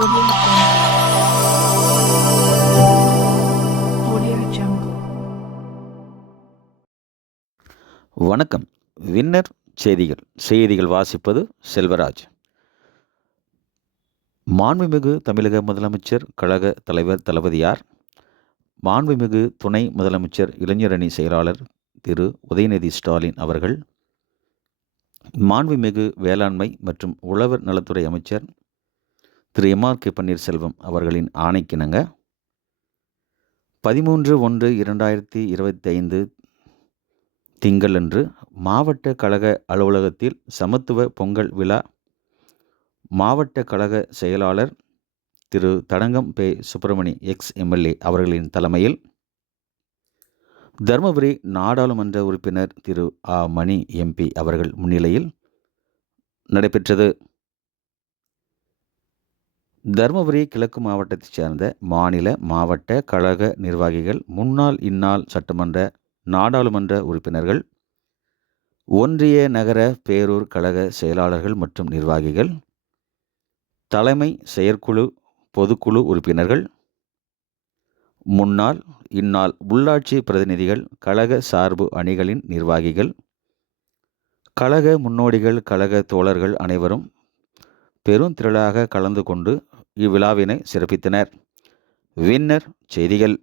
Audio Jungle. Audio Jungle. வணக்கம். Winner செய்திகள் வாசிப்பது செல்வராஜ். மாண்புமிகு தமிழக முதலமைச்சர் கழக தலைவர் தளபதியார், மாண்புமிகு துணை முதலமைச்சர் இளைஞரணி செயலாளர் திரு உதயநிதி ஸ்டாலின் அவர்கள், மாண்புமிகு வேளாண்மை மற்றும் உழவர் நலத்துறை அமைச்சர் திரு எம்.ஆர்.கே. பன்னீர்செல்வம் அவர்களின் ஆணைக்கிணங்க 13/1/2025 திங்களன்று மாவட்ட கழக அலுவலகத்தில் சமத்துவ பொங்கல் விழா மாவட்ட கழக செயலாளர் திரு தடங்கம் பெ. சுப்பிரமணி எக்ஸ்.எம்எல்ஏ அவர்களின் தலைமையில் தருமபுரி நாடாளுமன்ற உறுப்பினர் திரு ஆ. மணி எம்பி அவர்கள் முன்னிலையில் நடைபெற்றது. தருமபுரி கிழக்கு மாவட்டத்தைச் சேர்ந்த மாநில, மாவட்ட கழக நிர்வாகிகள், முன்னாள், இந்நாள் சட்டமன்ற, நாடாளுமன்ற உறுப்பினர்கள், ஒன்றிய, நகர, பேரூர் கழக செயலாளர்கள் மற்றும் நிர்வாகிகள், தலைமை செயற்குழு, பொதுக்குழு உறுப்பினர்கள், முன்னாள், இந்நாள் உள்ளாட்சி பிரதிநிதிகள், கழக சார்பு அணிகளின் நிர்வாகிகள், கழக முன்னோடிகள், கழக தோழர்கள் அனைவரும் பெருந்திரளாக கலந்து கொண்டு இவ்விழாவினை சிறப்பித்தனர். வின்னர் செய்திகள்.